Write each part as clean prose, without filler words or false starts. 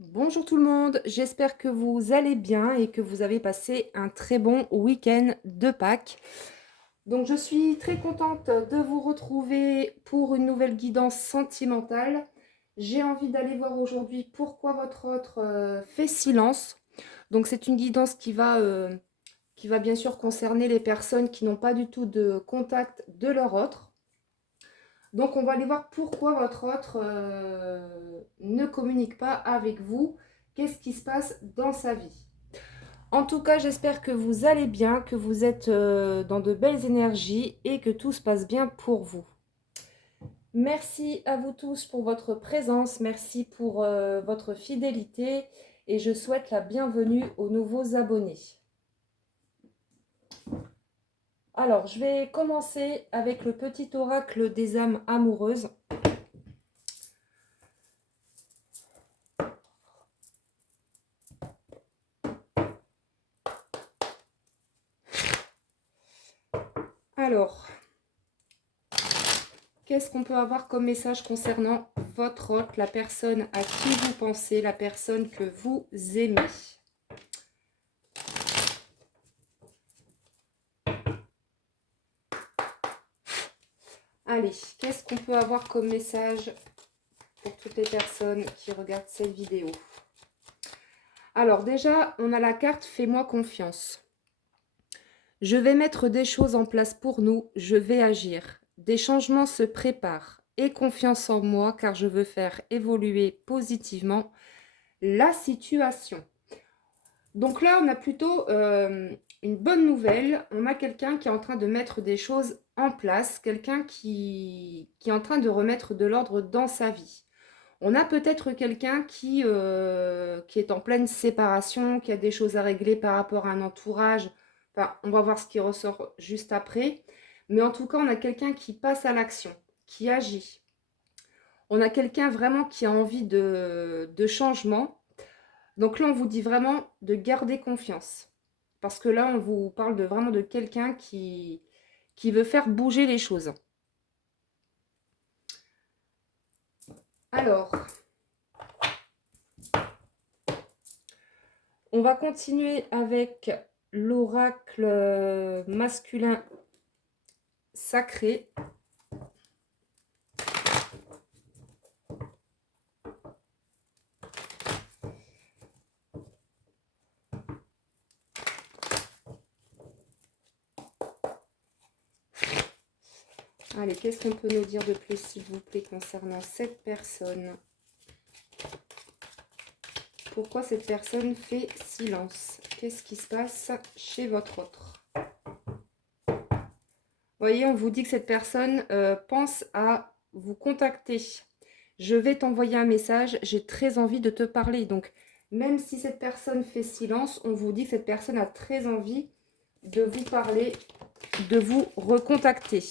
Bonjour tout le monde, j'espère que vous allez bien et que vous avez passé un très bon week-end de Pâques. Donc je suis très contente de vous retrouver pour une nouvelle guidance sentimentale. J'ai envie d'aller voir aujourd'hui pourquoi votre autre fait silence. Donc c'est une guidance qui va bien sûr concerner les personnes qui n'ont pas du tout de contact de leur autre. Donc, on va aller voir pourquoi votre autre ne communique pas avec vous. Qu'est-ce qui se passe dans sa vie? En tout cas, j'espère que vous allez bien, que vous êtes dans de belles énergies et que tout se passe bien pour vous. Merci à vous tous pour votre présence, merci pour votre fidélité et je souhaite la bienvenue aux nouveaux abonnés. Alors, je vais commencer avec le petit oracle des âmes amoureuses. Alors, qu'est-ce qu'on peut avoir comme message concernant votre hôte, la personne à qui vous pensez, la personne que vous aimez? Allez, qu'est-ce qu'on peut avoir comme message pour toutes les personnes qui regardent cette vidéo? Alors déjà, on a la carte « Fais-moi confiance ». Je vais mettre des choses en place pour nous, je vais agir. Des changements se préparent. Aie confiance en moi car je veux faire évoluer positivement la situation. Donc là, on a plutôt une bonne nouvelle. On a quelqu'un qui est en train de mettre des choses en place, quelqu'un qui est en train de remettre de l'ordre dans sa vie. On a peut-être quelqu'un qui est en pleine séparation, qui a des choses à régler par rapport à un entourage. Enfin, on va voir ce qui ressort juste après. Mais en tout cas, on a quelqu'un qui passe à l'action, qui agit. On a quelqu'un vraiment qui a envie de changement. Donc là, on vous dit vraiment de garder confiance. Parce que là, on vous parle vraiment de quelqu'un qui veut faire bouger les choses. Alors, on va continuer avec l'oracle masculin sacré. Allez, qu'est-ce qu'on peut nous dire de plus, s'il vous plaît, concernant cette personne? Pourquoi cette personne fait silence? Qu'est-ce qui se passe chez votre autre? Vous voyez, on vous dit que cette personne pense à vous contacter. Je vais t'envoyer un message, j'ai très envie de te parler. Donc, même si cette personne fait silence, on vous dit que cette personne a très envie de vous parler, de vous recontacter.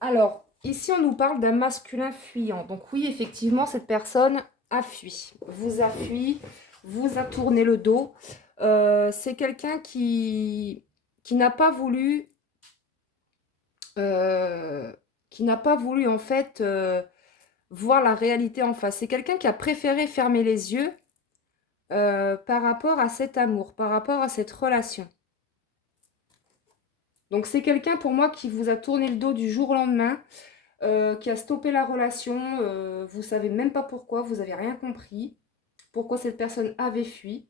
Alors, ici, on nous parle d'un masculin fuyant. Donc oui, effectivement, cette personne a fui, vous a tourné le dos. C'est quelqu'un qui n'a pas voulu, en fait voir la réalité en face. C'est quelqu'un qui a préféré fermer les yeux par rapport à cet amour, par rapport à cette relation. Donc c'est quelqu'un pour moi qui vous a tourné le dos du jour au lendemain, qui a stoppé la relation, vous savez même pas pourquoi, vous avez rien compris, pourquoi cette personne avait fui.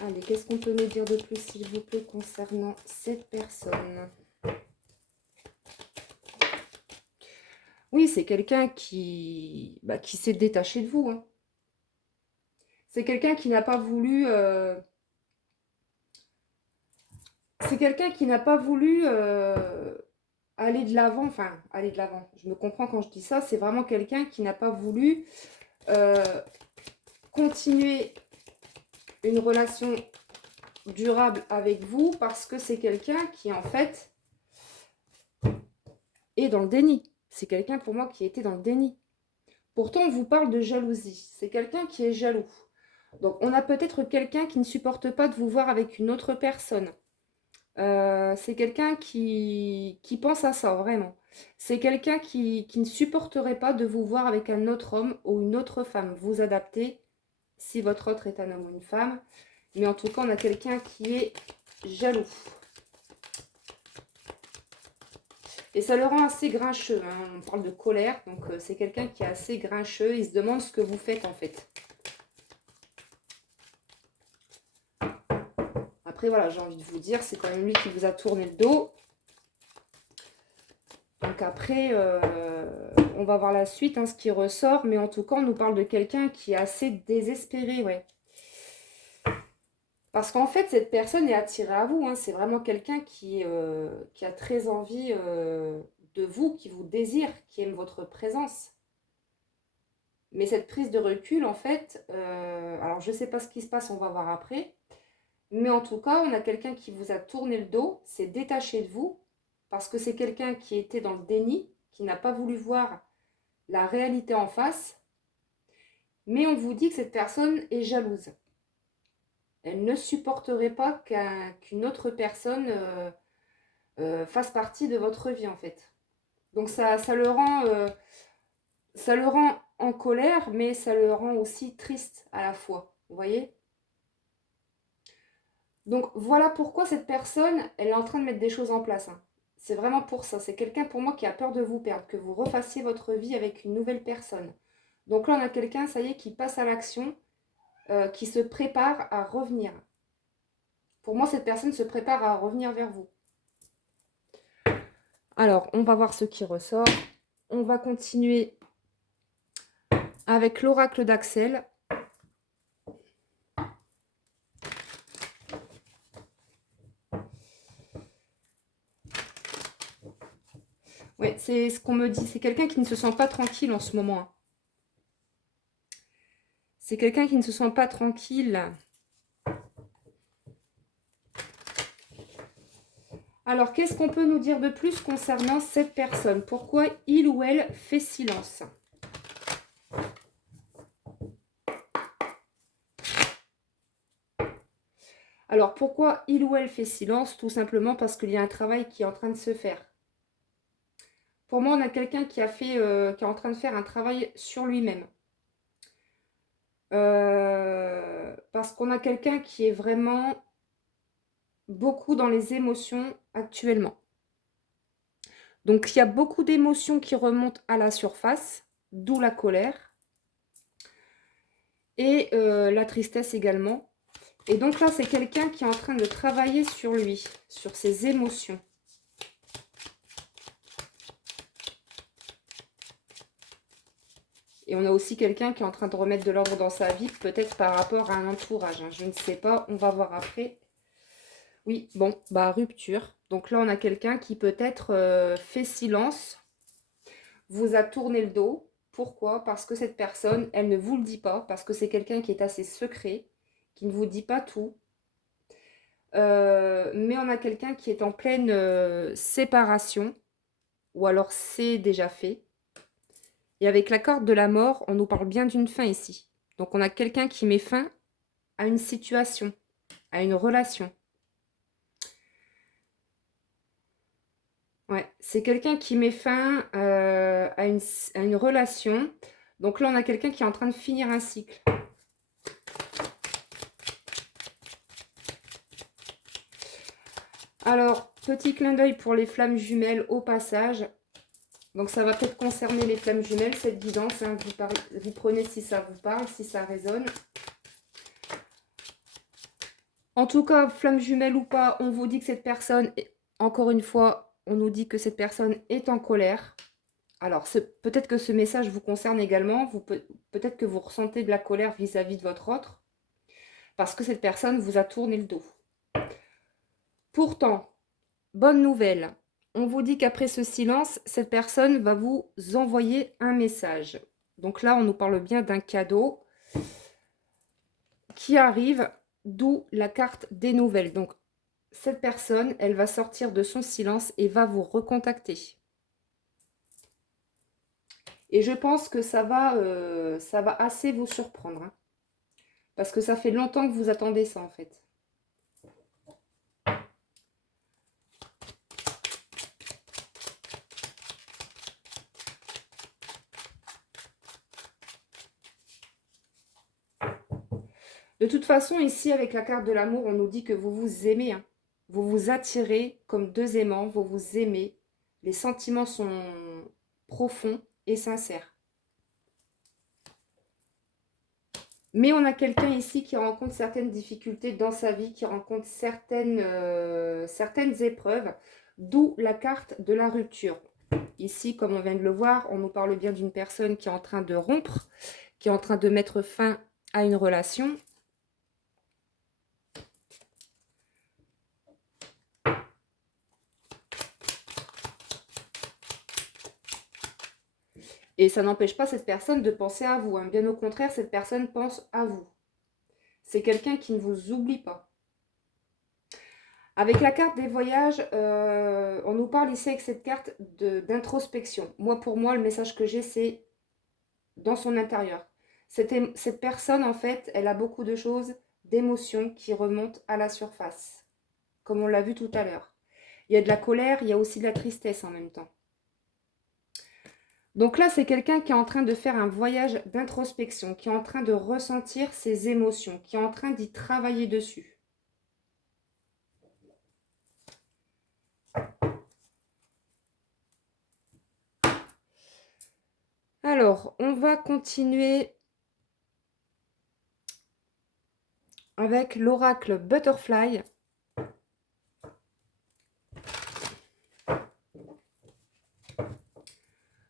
Allez, qu'est-ce qu'on peut nous dire de plus, s'il vous plaît, concernant cette personne? Oui, c'est quelqu'un qui s'est détaché de vous, hein. C'est quelqu'un qui n'a pas voulu... c'est quelqu'un qui n'a pas voulu aller de l'avant. Enfin, aller de l'avant. Je me comprends quand je dis ça. C'est vraiment quelqu'un qui n'a pas voulu euh, continuer une relation durable avec vous parce que c'est quelqu'un qui, en fait, est dans le déni. C'est quelqu'un, pour moi, qui était dans le déni. Pourtant, on vous parle de jalousie. C'est quelqu'un qui est jaloux. Donc, on a peut-être quelqu'un qui ne supporte pas de vous voir avec une autre personne. C'est quelqu'un qui pense à ça, vraiment. C'est quelqu'un qui ne supporterait pas de vous voir avec un autre homme ou une autre femme. Vous adaptez si votre autre est un homme ou une femme. Mais en tout cas, on a quelqu'un qui est jaloux. Et ça le rend assez grincheux, hein. On parle de colère, donc c'est quelqu'un qui est assez grincheux. Il se demande ce que vous faites en fait. Après, voilà, j'ai envie de vous dire, c'est quand même lui qui vous a tourné le dos. Donc après, on va voir la suite, hein, ce qui ressort. Mais en tout cas, on nous parle de quelqu'un qui est assez désespéré, ouais. Parce qu'en fait, cette personne est attirée à vous, hein. C'est vraiment quelqu'un qui a très envie de vous, qui vous désire, qui aime votre présence. Mais cette prise de recul, en fait, alors je ne sais pas ce qui se passe, on va voir après. Mais en tout cas, on a quelqu'un qui vous a tourné le dos, s'est détaché de vous, parce que c'est quelqu'un qui était dans le déni, qui n'a pas voulu voir la réalité en face. Mais on vous dit que cette personne est jalouse. Elle ne supporterait pas qu'une autre personne fasse partie de votre vie, en fait. Donc ça le rend en colère, mais ça le rend aussi triste à la fois. Vous voyez? Donc voilà pourquoi cette personne, elle est en train de mettre des choses en place, hein. C'est vraiment pour ça. C'est quelqu'un pour moi qui a peur de vous perdre, que vous refassiez votre vie avec une nouvelle personne. Donc là, on a quelqu'un, ça y est, qui passe à l'action, qui se prépare à revenir. Pour moi, cette personne se prépare à revenir vers vous. Alors, on va voir ce qui ressort. On va continuer avec l'oracle d'Axel. Oui, c'est ce qu'on me dit. C'est quelqu'un qui ne se sent pas tranquille en ce moment, hein. C'est quelqu'un qui ne se sent pas tranquille. Alors, qu'est-ce qu'on peut nous dire de plus concernant cette personne? Pourquoi il ou elle fait silence? Alors, pourquoi il ou elle fait silence? Tout simplement parce qu'il y a un travail qui est en train de se faire. Pour moi, on a quelqu'un qui qui est en train de faire un travail sur lui-même. Parce qu'on a quelqu'un qui est vraiment beaucoup dans les émotions actuellement. Donc, il y a beaucoup d'émotions qui remontent à la surface, d'où la colère et la tristesse également. Et donc là, c'est quelqu'un qui est en train de travailler sur lui, sur ses émotions. Et on a aussi quelqu'un qui est en train de remettre de l'ordre dans sa vie, peut-être par rapport à un entourage, hein. Je ne sais pas, on va voir après. Oui, bon, bah rupture. Donc là, on a quelqu'un qui peut-être fait silence, vous a tourné le dos. Pourquoi? Parce que cette personne, elle ne vous le dit pas, parce que c'est quelqu'un qui est assez secret, qui ne vous dit pas tout. Mais on a quelqu'un qui est en pleine séparation, ou alors c'est déjà fait. Et avec la corde de la mort, on nous parle bien d'une fin ici. Donc on a quelqu'un qui met fin à une situation, à une relation. Ouais, c'est quelqu'un qui met fin à une relation. Donc là, on a quelqu'un qui est en train de finir un cycle. Alors, petit clin d'œil pour les flammes jumelles au passage. Donc ça va peut-être concerner les flammes jumelles, cette guidance, hein. Vous prenez si ça vous parle, si ça résonne. En tout cas, flamme jumelle ou pas, on vous dit que cette personne, encore une fois, on nous dit que cette personne est en colère. Alors, peut-être que ce message vous concerne également. Peut-être que vous ressentez de la colère vis-à-vis de votre autre, parce que cette personne vous a tourné le dos. Pourtant, bonne nouvelle, on vous dit qu'après ce silence, cette personne va vous envoyer un message. Donc là, on nous parle bien d'un cadeau qui arrive, d'où la carte des nouvelles. Donc, cette personne, elle va sortir de son silence et va vous recontacter. Et je pense que ça va assez vous surprendre, hein. Parce que ça fait longtemps que vous attendez ça, en fait. De toute façon, ici, avec la carte de l'amour, on nous dit que vous vous aimez. Hein. Vous vous attirez comme deux aimants, vous vous aimez. Les sentiments sont profonds et sincères. Mais on a quelqu'un ici qui rencontre certaines difficultés dans sa vie, qui rencontre certaines épreuves, d'où la carte de la rupture. Ici, comme on vient de le voir, on nous parle bien d'une personne qui est en train de rompre, qui est en train de mettre fin à une relation. Et ça n'empêche pas cette personne de penser à vous. Hein. Bien au contraire, cette personne pense à vous. C'est quelqu'un qui ne vous oublie pas. Avec la carte des voyages, on nous parle ici avec cette carte d'introspection. Moi, pour moi, le message que j'ai, c'est dans son intérieur. Cette personne, en fait, elle a beaucoup de choses, d'émotions qui remontent à la surface, comme on l'a vu tout à l'heure. Il y a de la colère, il y a aussi de la tristesse en même temps. Donc là, c'est quelqu'un qui est en train de faire un voyage d'introspection, qui est en train de ressentir ses émotions, qui est en train d'y travailler dessus. Alors, on va continuer avec l'oracle Butterfly.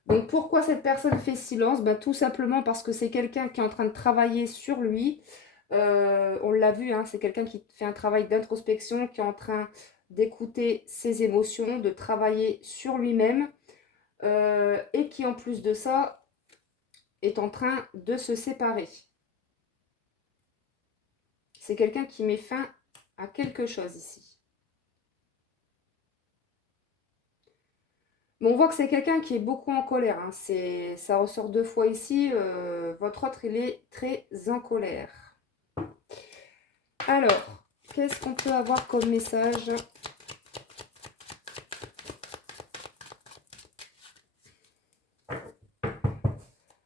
Donc, pourquoi cette personne fait silence? Tout simplement parce que c'est quelqu'un qui est en train de travailler sur lui. On l'a vu, hein, c'est quelqu'un qui fait un travail d'introspection, qui est en train d'écouter ses émotions, de travailler sur lui-même, et qui, en plus de ça, est en train de se séparer. C'est quelqu'un qui met fin à quelque chose ici. Mais on voit que c'est quelqu'un qui est beaucoup en colère. Hein. Ça ressort 2 fois ici. Votre autre, il est très en colère. Alors, qu'est-ce qu'on peut avoir comme message ?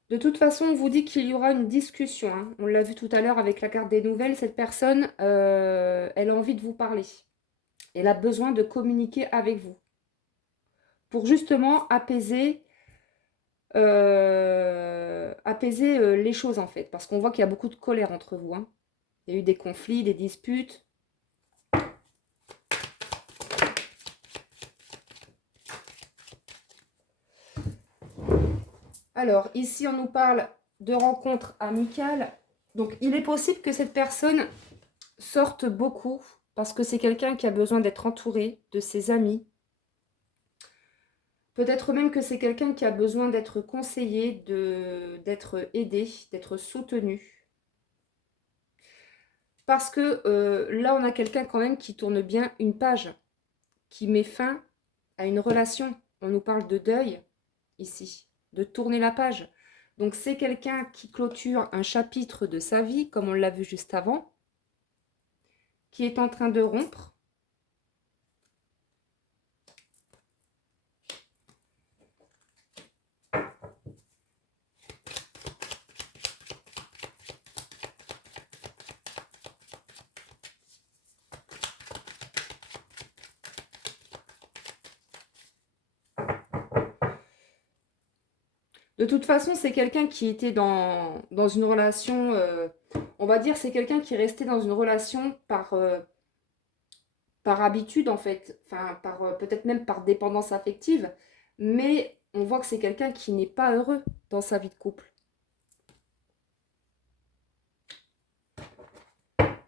De toute façon, on vous dit qu'il y aura une discussion. Hein. On l'a vu tout à l'heure avec la carte des nouvelles. Cette personne, elle a envie de vous parler. Elle a besoin de communiquer avec vous. Pour justement apaiser les choses en fait. Parce qu'on voit qu'il y a beaucoup de colère entre vous. Hein. Il y a eu des conflits, des disputes. Alors, ici, on nous parle de rencontres amicales. Donc, il est possible que cette personne sorte beaucoup parce que c'est quelqu'un qui a besoin d'être entouré de ses amis. Peut-être même que c'est quelqu'un qui a besoin d'être conseillé, d'être aidé, d'être soutenu. Parce que là, on a quelqu'un quand même qui tourne bien une page, qui met fin à une relation. On nous parle de deuil ici, de tourner la page. Donc c'est quelqu'un qui clôture un chapitre de sa vie, comme on l'a vu juste avant, qui est en train de rompre. De toute façon, c'est quelqu'un qui était dans une relation, on va dire, c'est quelqu'un qui est resté dans une relation par habitude en fait, enfin peut-être même par dépendance affective, mais on voit que c'est quelqu'un qui n'est pas heureux dans sa vie de couple.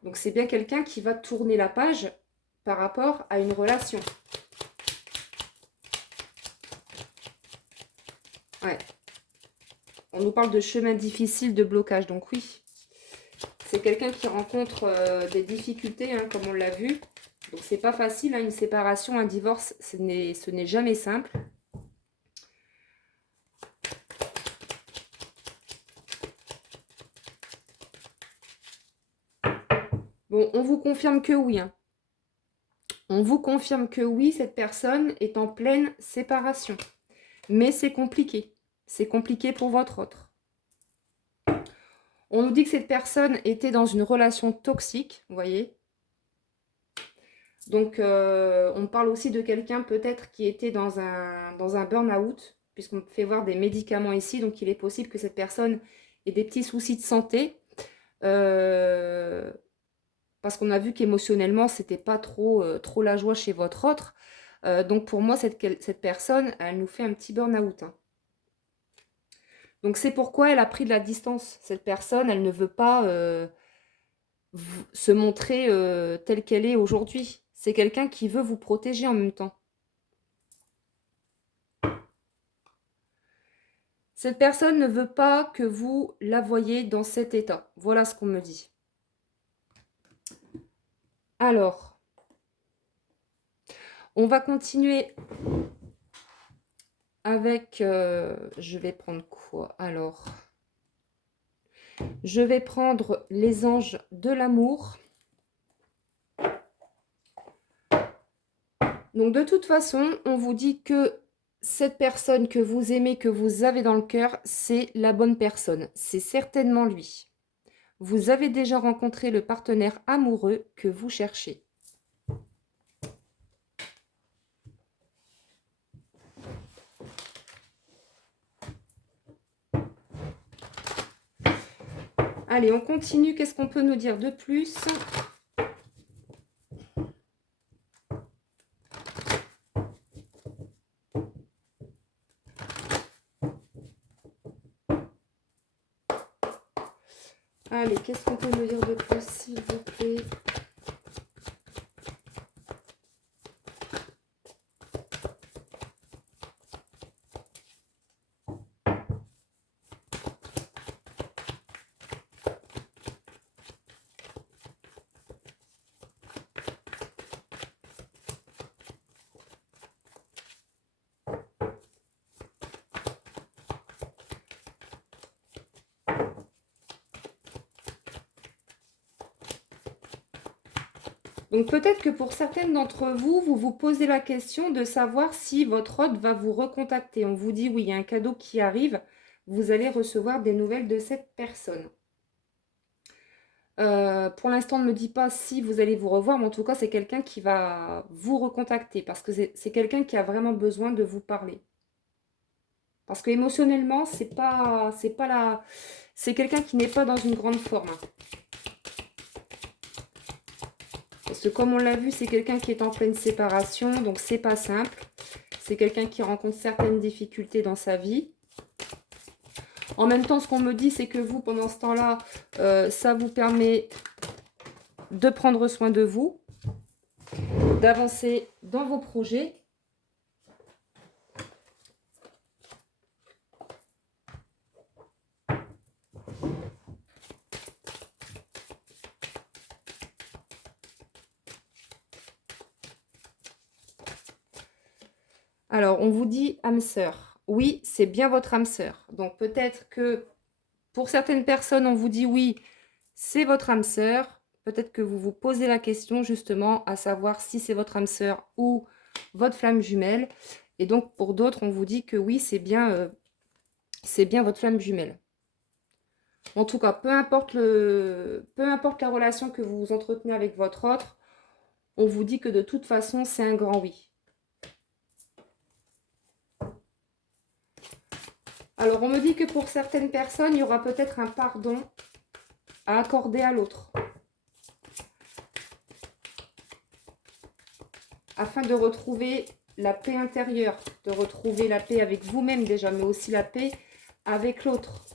Donc c'est bien quelqu'un qui va tourner la page par rapport à une relation. Ouais. On nous parle de chemin difficile, de blocage, donc oui. C'est quelqu'un qui rencontre des difficultés, hein, comme on l'a vu. Donc c'est pas facile, hein, une séparation, un divorce, ce n'est jamais simple. Bon, on vous confirme que oui, hein. On vous confirme que oui, cette personne est en pleine séparation. Mais c'est compliqué. C'est compliqué pour votre autre. On nous dit que cette personne était dans une relation toxique, vous voyez. Donc, on parle aussi de quelqu'un peut-être qui était dans un burn-out, puisqu'on fait voir des médicaments ici. Donc, il est possible que cette personne ait des petits soucis de santé. Parce qu'on a vu qu'émotionnellement, c'était pas trop la joie chez votre autre. Donc, pour moi, cette personne, elle nous fait un petit burn-out, hein. Donc, c'est pourquoi elle a pris de la distance. Cette personne, elle ne veut pas se montrer telle qu'elle est aujourd'hui. C'est quelqu'un qui veut vous protéger en même temps. Cette personne ne veut pas que vous la voyiez dans cet état. Voilà ce qu'on me dit. Alors, on va continuer avec... je vais prendre quoi? Alors, je vais prendre les anges de l'amour. Donc, de toute façon, on vous dit que cette personne que vous aimez, que vous avez dans le cœur, c'est la bonne personne. C'est certainement lui. Vous avez déjà rencontré le partenaire amoureux que vous cherchez. Allez, on continue. Qu'est-ce qu'on peut nous dire de plus ? Allez, qu'est-ce qu'on peut nous dire de plus, s'il vous plaît ? Donc peut-être que pour certaines d'entre vous, vous vous posez la question de savoir si votre hôte va vous recontacter. On vous dit oui, il y a un cadeau qui arrive, vous allez recevoir des nouvelles de cette personne. Pour l'instant, on ne me dit pas si vous allez vous revoir, mais en tout cas, c'est quelqu'un qui va vous recontacter parce que c'est quelqu'un qui a vraiment besoin de vous parler. Parce que émotionnellement, c'est quelqu'un qui n'est pas dans une grande forme. Parce que comme on l'a vu, c'est quelqu'un qui est en pleine séparation, donc c'est pas simple. C'est quelqu'un qui rencontre certaines difficultés dans sa vie. En même temps, ce qu'on me dit, c'est que vous, pendant ce temps-là, ça vous permet de prendre soin de vous, d'avancer dans vos projets. Alors, on vous dit âme sœur. Oui, c'est bien votre âme sœur. Donc, peut-être que pour certaines personnes, on vous dit oui, c'est votre âme sœur. Peut-être que vous vous posez la question justement à savoir si c'est votre âme sœur ou votre flamme jumelle. Et donc, pour d'autres, on vous dit que oui, c'est bien votre flamme jumelle. En tout cas, peu importe la relation que vous entretenez avec votre autre, on vous dit que de toute façon, c'est un grand oui. Alors, on me dit que pour certaines personnes, il y aura peut-être un pardon à accorder à l'autre. Afin de retrouver la paix intérieure, de retrouver la paix avec vous-même déjà, mais aussi la paix avec l'autre.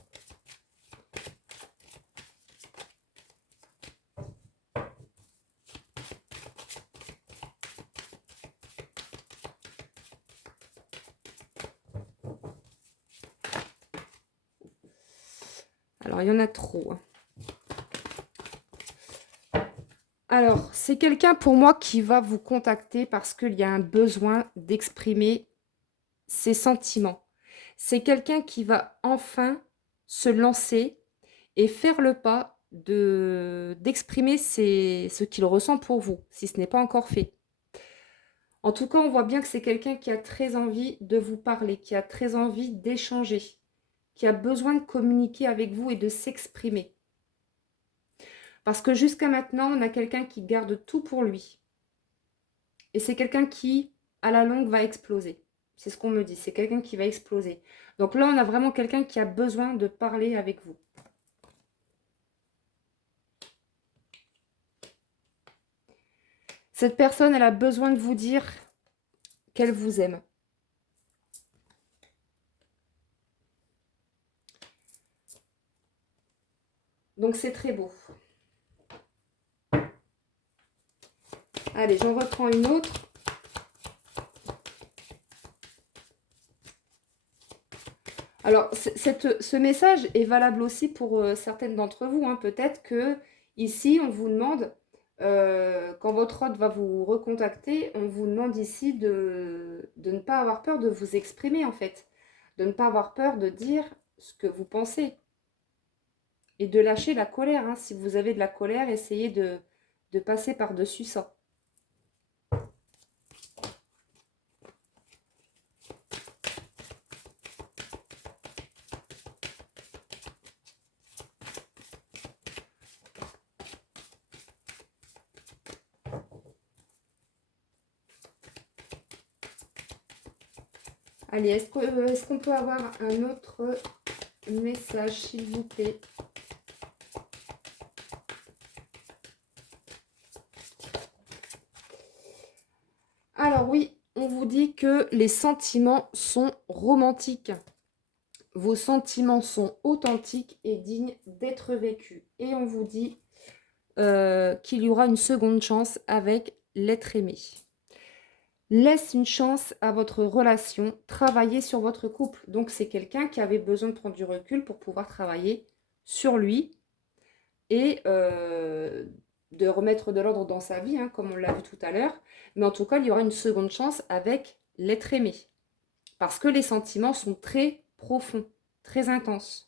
Alors, il y en a trop. Alors, c'est quelqu'un pour moi qui va vous contacter parce qu'il y a un besoin d'exprimer ses sentiments. C'est quelqu'un qui va enfin se lancer et faire le pas d'exprimer ce qu'il ressent pour vous, si ce n'est pas encore fait. En tout cas, on voit bien que c'est quelqu'un qui a très envie de vous parler, qui a très envie d'échanger, qui a besoin de communiquer avec vous et de s'exprimer. Parce que jusqu'à maintenant, on a quelqu'un qui garde tout pour lui. Et c'est quelqu'un qui, à la longue, va exploser. C'est ce qu'on me dit, c'est quelqu'un qui va exploser. Donc là, on a vraiment quelqu'un qui a besoin de parler avec vous. Cette personne, elle a besoin de vous dire qu'elle vous aime. Donc c'est très beau. Allez, j'en reprends une autre. Alors, ce message est valable aussi pour certaines d'entre vous. Hein. Peut-être que ici, on vous demande, quand votre hôte va vous recontacter, on vous demande ici de ne pas avoir peur de vous exprimer, en fait. De ne pas avoir peur de dire ce que vous pensez. Et de lâcher la colère. Hein. Si vous avez de la colère, essayez de passer par-dessus ça. Allez, est-ce qu'on peut avoir un autre message, s'il vous plaît? Alors oui, on vous dit que les sentiments sont romantiques. Vos sentiments sont authentiques et dignes d'être vécus. Et on vous dit qu'il y aura une seconde chance avec l'être aimé. Laisse une chance à votre relation, travaillez sur votre couple. Donc c'est quelqu'un qui avait besoin de prendre du recul pour pouvoir travailler sur lui et de remettre de l'ordre dans sa vie, hein, comme on l'a vu tout à l'heure. Mais en tout cas, il y aura une seconde chance avec l'être aimé. Parce que les sentiments sont très profonds, très intenses.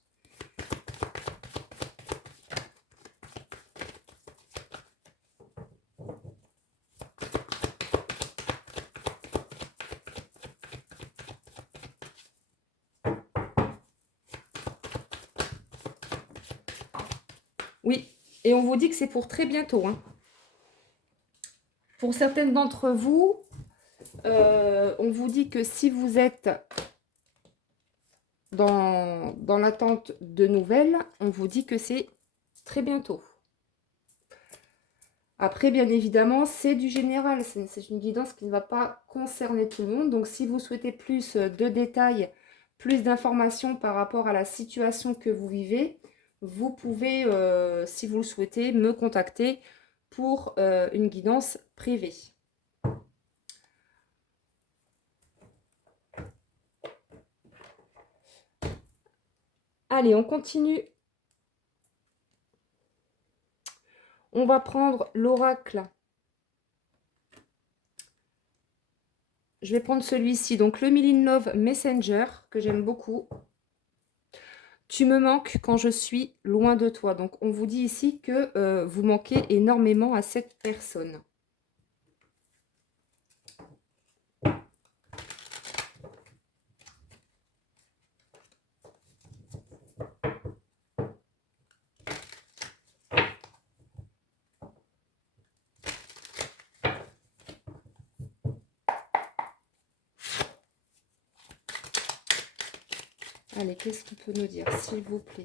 Oui, et on vous dit que c'est pour très bientôt. Hein. Pour certaines d'entre vous, on vous dit que si vous êtes dans l'attente de nouvelles, on vous dit que c'est très bientôt. Après, bien évidemment, c'est du général. C'est une guidance qui ne va pas concerner tout le monde. Donc, si vous souhaitez plus de détails, plus d'informations par rapport à la situation que vous vivez, vous pouvez, si vous le souhaitez, me contacter pour une guidance privée. Allez, on continue. On va prendre l'oracle. Je vais prendre celui-ci, donc le Milin Love Messenger, que j'aime beaucoup. Tu me manques quand je suis loin de toi. Donc, on vous dit ici que vous manquez énormément à cette personne. Allez, qu'est-ce qu'il peut nous dire, s'il vous plaît?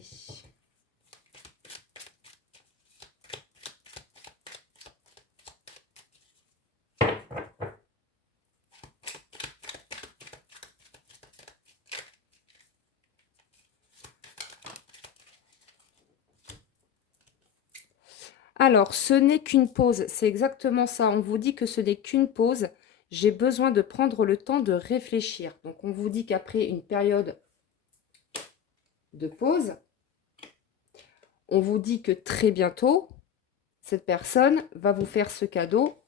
Alors, ce n'est qu'une pause, c'est exactement ça. On vous dit que ce n'est qu'une pause. J'ai besoin de prendre le temps de réfléchir. Donc, on vous dit qu'après une période de pause, on vous dit que très bientôt, cette personne va vous faire ce cadeau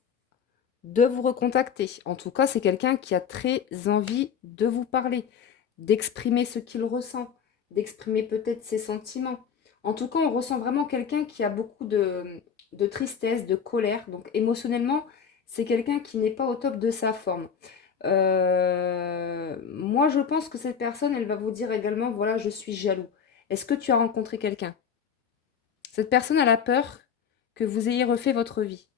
de vous recontacter. En tout cas, c'est quelqu'un qui a très envie de vous parler, d'exprimer ce qu'il ressent, d'exprimer peut-être ses sentiments. En tout cas, on ressent vraiment quelqu'un qui a beaucoup de tristesse, de colère. Donc émotionnellement, c'est quelqu'un qui n'est pas au top de sa forme. Moi, je pense que cette personne, elle va vous dire également, voilà, je suis jaloux. Est-ce que tu as rencontré quelqu'un? Cette personne, elle a peur que vous ayez refait votre vie.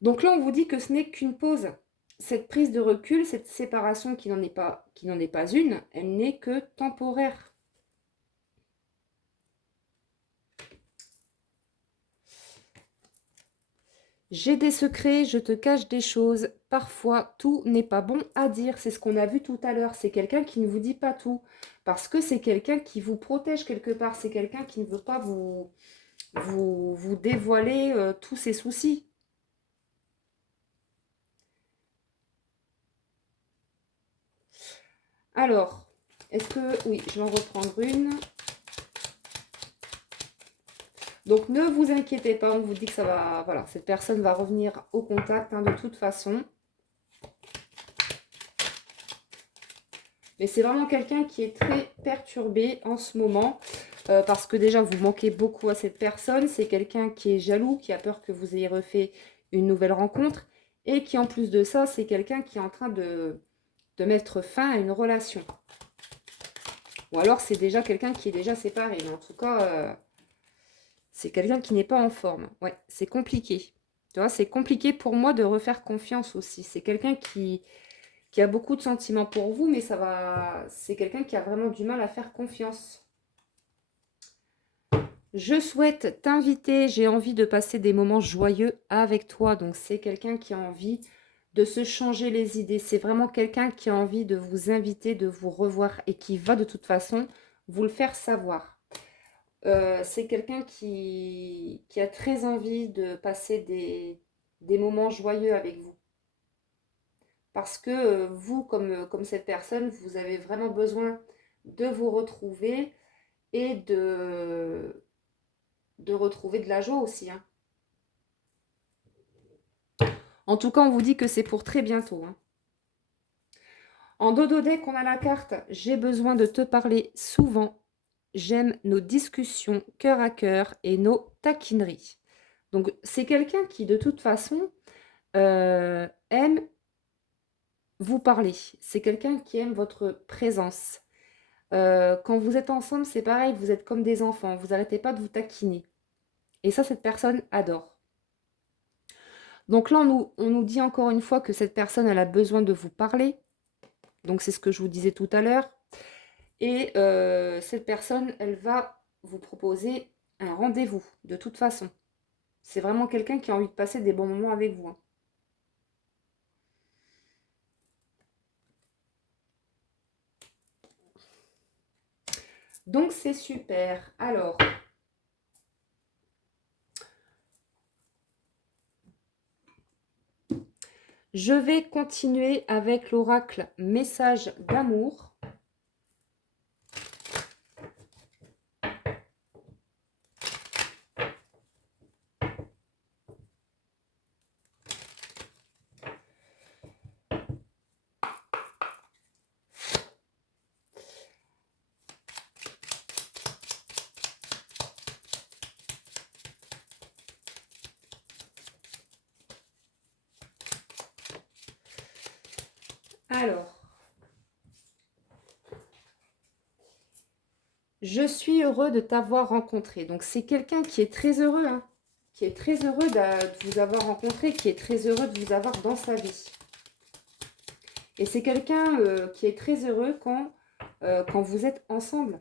Donc là, on vous dit que ce n'est qu'une pause. Cette prise de recul, cette séparation qui n'en est pas une, elle n'est que temporaire. J'ai des secrets, je te cache des choses. Parfois, tout n'est pas bon à dire. C'est ce qu'on a vu tout à l'heure. C'est quelqu'un qui ne vous dit pas tout. Parce que c'est quelqu'un qui vous protège quelque part. C'est quelqu'un qui ne veut pas vous dévoiler tous ses soucis. Alors, est-ce que... Oui, je vais en reprendre une. Donc, ne vous inquiétez pas. On vous dit que ça va... Voilà, cette personne va revenir au contact de toute façon. Mais c'est vraiment quelqu'un qui est très perturbé en ce moment. Parce que déjà, vous manquez beaucoup à cette personne. C'est quelqu'un qui est jaloux, qui a peur que vous ayez refait une nouvelle rencontre. Et qui, en plus de ça, c'est quelqu'un qui est en train de mettre fin à une relation. Ou alors, c'est déjà quelqu'un qui est déjà séparé. Mais en tout cas, c'est quelqu'un qui n'est pas en forme. Ouais, c'est compliqué. Tu vois, c'est compliqué pour moi de refaire confiance aussi. C'est quelqu'un qui a beaucoup de sentiments pour vous, mais ça va. C'est quelqu'un qui a vraiment du mal à faire confiance. Je souhaite t'inviter, j'ai envie de passer des moments joyeux avec toi. Donc c'est quelqu'un qui a envie de se changer les idées. C'est vraiment quelqu'un qui a envie de vous inviter, de vous revoir et qui va de toute façon vous le faire savoir. C'est quelqu'un qui a très envie de passer des moments joyeux avec vous. Parce que vous, comme cette personne, vous avez vraiment besoin de vous retrouver et de retrouver de la joie aussi. Hein. En tout cas, on vous dit que c'est pour très bientôt. Hein. En dodo deck, on a la carte « J'ai besoin de te parler souvent. J'aime nos discussions cœur à cœur et nos taquineries. » Donc, c'est quelqu'un qui, de toute façon, aime vous parler. C'est quelqu'un qui aime votre présence. Quand vous êtes ensemble, c'est pareil, vous êtes comme des enfants. Vous n'arrêtez pas de vous taquiner. Et ça, cette personne adore. Donc là, on nous dit encore une fois que cette personne, elle a besoin de vous parler. Donc c'est ce que je vous disais tout à l'heure. Et cette personne, elle va vous proposer un rendez-vous, de toute façon. C'est vraiment quelqu'un qui a envie de passer des bons moments avec vous. Hein. Donc c'est super. Alors, je vais continuer avec l'oracle message d'amour. Alors, je suis heureux de t'avoir rencontré. Donc, c'est quelqu'un qui est très heureux, hein, qui est très heureux de vous avoir rencontré, qui est très heureux de vous avoir dans sa vie. Et c'est quelqu'un qui est très heureux quand vous êtes ensemble.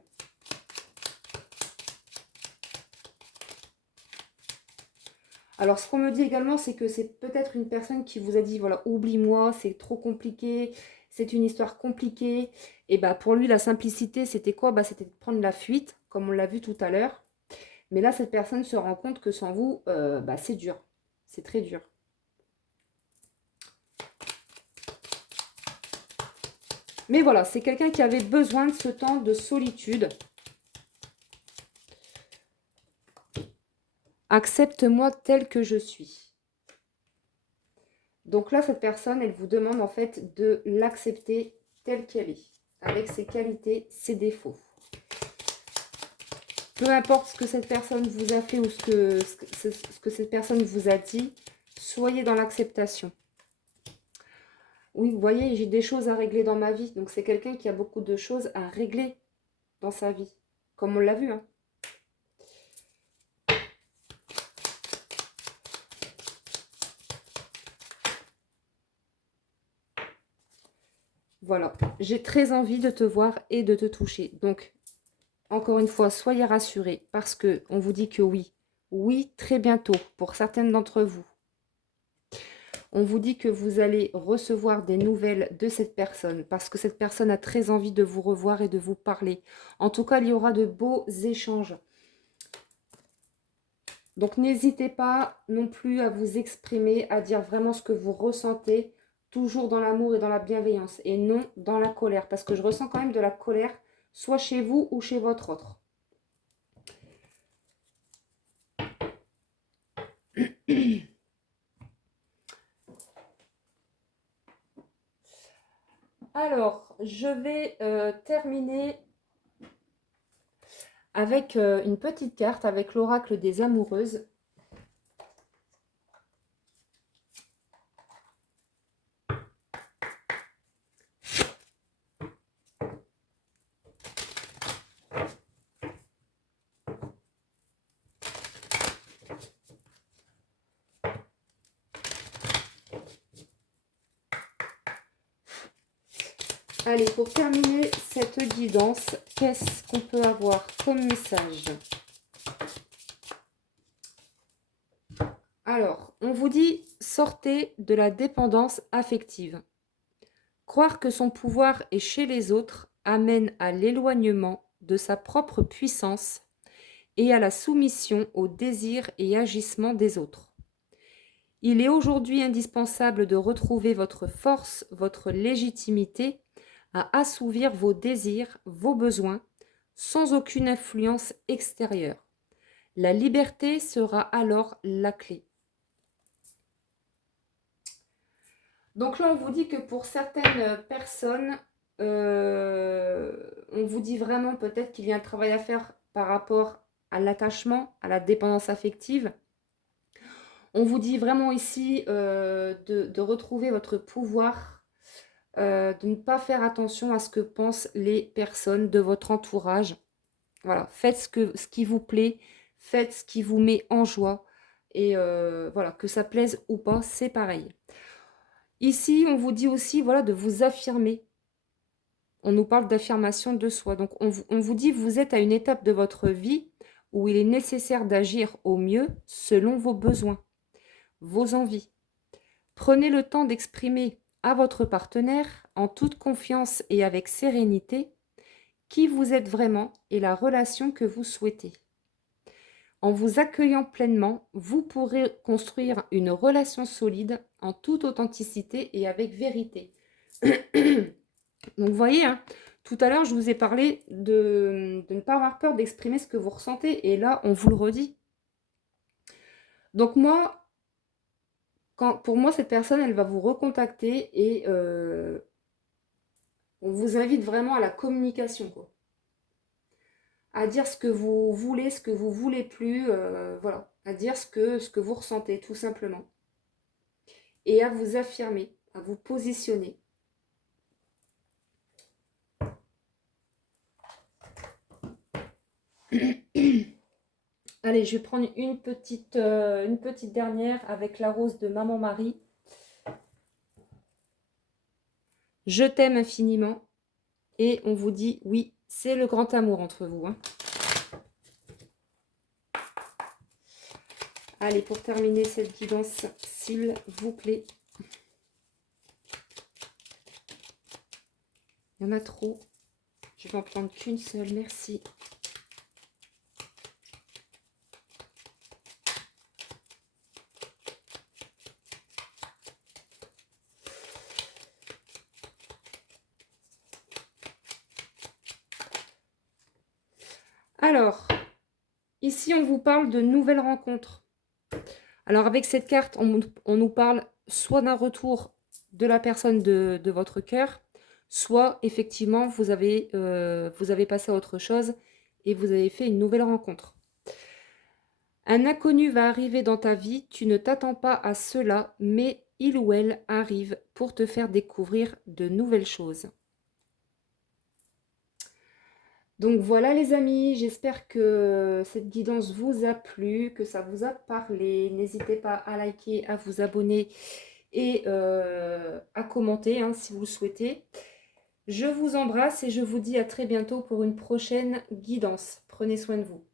Alors, ce qu'on me dit également, c'est que c'est peut-être une personne qui vous a dit, voilà, oublie-moi, c'est trop compliqué, c'est une histoire compliquée. Et bah, pour lui, la simplicité, c'était quoi? Bah, c'était de prendre la fuite, comme on l'a vu tout à l'heure. Mais là, cette personne se rend compte que sans vous, bah, c'est dur. C'est très dur. Mais voilà, c'est quelqu'un qui avait besoin de ce temps de solitude. Accepte-moi tel que je suis. Donc là, cette personne, elle vous demande en fait de l'accepter telle qu'elle est, avec ses qualités, ses défauts. Peu importe ce que cette personne vous a fait ou ce que cette personne vous a dit, soyez dans l'acceptation. Oui, vous voyez, j'ai des choses à régler dans ma vie. Donc, c'est quelqu'un qui a beaucoup de choses à régler dans sa vie. Comme on l'a vu, hein. Voilà. J'ai très envie de te voir et de te toucher. Donc, encore une fois, soyez rassurés parce qu'on vous dit que oui. Oui, très bientôt pour certaines d'entre vous. On vous dit que vous allez recevoir des nouvelles de cette personne parce que cette personne a très envie de vous revoir et de vous parler. En tout cas, il y aura de beaux échanges. Donc, n'hésitez pas non plus à vous exprimer, à dire vraiment ce que vous ressentez, toujours dans l'amour et dans la bienveillance et non dans la colère parce que je ressens quand même de la colère, soit chez vous ou chez votre autre. Alors, je vais terminer avec une petite carte, avec l'oracle des amoureuses. Allez, pour terminer cette guidance, qu'est-ce qu'on peut avoir comme message? Alors, on vous dit, sortez de la dépendance affective. Croire que son pouvoir est chez les autres amène à l'éloignement de sa propre puissance et à la soumission aux désirs et agissements des autres. Il est aujourd'hui indispensable de retrouver votre force, votre légitimité à assouvir vos désirs, vos besoins, sans aucune influence extérieure. La liberté sera alors la clé. Donc là, on vous dit que pour certaines personnes, on vous dit vraiment peut-être qu'il y a un travail à faire par rapport à l'attachement, à la dépendance affective. On vous dit vraiment ici de retrouver votre pouvoir, de ne pas faire attention à ce que pensent les personnes de votre entourage. Voilà, faites ce qui vous plaît, faites ce qui vous met en joie. Et voilà, que ça plaise ou pas, c'est pareil. Ici, on vous dit aussi voilà, de vous affirmer. On nous parle d'affirmation de soi. Donc, on vous dit vous êtes à une étape de votre vie où il est nécessaire d'agir au mieux selon vos besoins, vos envies. Prenez le temps d'exprimer à votre partenaire, en toute confiance et avec sérénité, qui vous êtes vraiment et la relation que vous souhaitez. En vous accueillant pleinement, vous pourrez construire une relation solide en toute authenticité et avec vérité. Donc vous voyez, hein, tout à l'heure je vous ai parlé de ne pas avoir peur d'exprimer ce que vous ressentez et là on vous le redit. Donc moi, pour moi cette personne elle va vous recontacter et on vous invite vraiment à la communication, quoi. À dire ce que vous voulez, ce que vous voulez plus, voilà, à dire ce que vous ressentez tout simplement. Et à vous affirmer, à vous positionner. Allez, je vais prendre une petite dernière avec la rose de Maman Marie. Je t'aime infiniment. Et on vous dit, oui, c'est le grand amour entre vous, hein. Allez, pour terminer cette guidance, s'il vous plaît. Il y en a trop. Je vais en prendre qu'une seule, merci. Alors, ici, on vous parle de nouvelles rencontres. Alors, avec cette carte, on nous parle soit d'un retour de la personne de votre cœur, soit, effectivement, vous avez passé à autre chose et vous avez fait une nouvelle rencontre. Un inconnu va arriver dans ta vie, tu ne t'attends pas à cela, mais il ou elle arrive pour te faire découvrir de nouvelles choses. Donc voilà les amis, j'espère que cette guidance vous a plu, que ça vous a parlé. N'hésitez pas à liker, à vous abonner et à commenter hein, si vous le souhaitez. Je vous embrasse et je vous dis à très bientôt pour une prochaine guidance. Prenez soin de vous.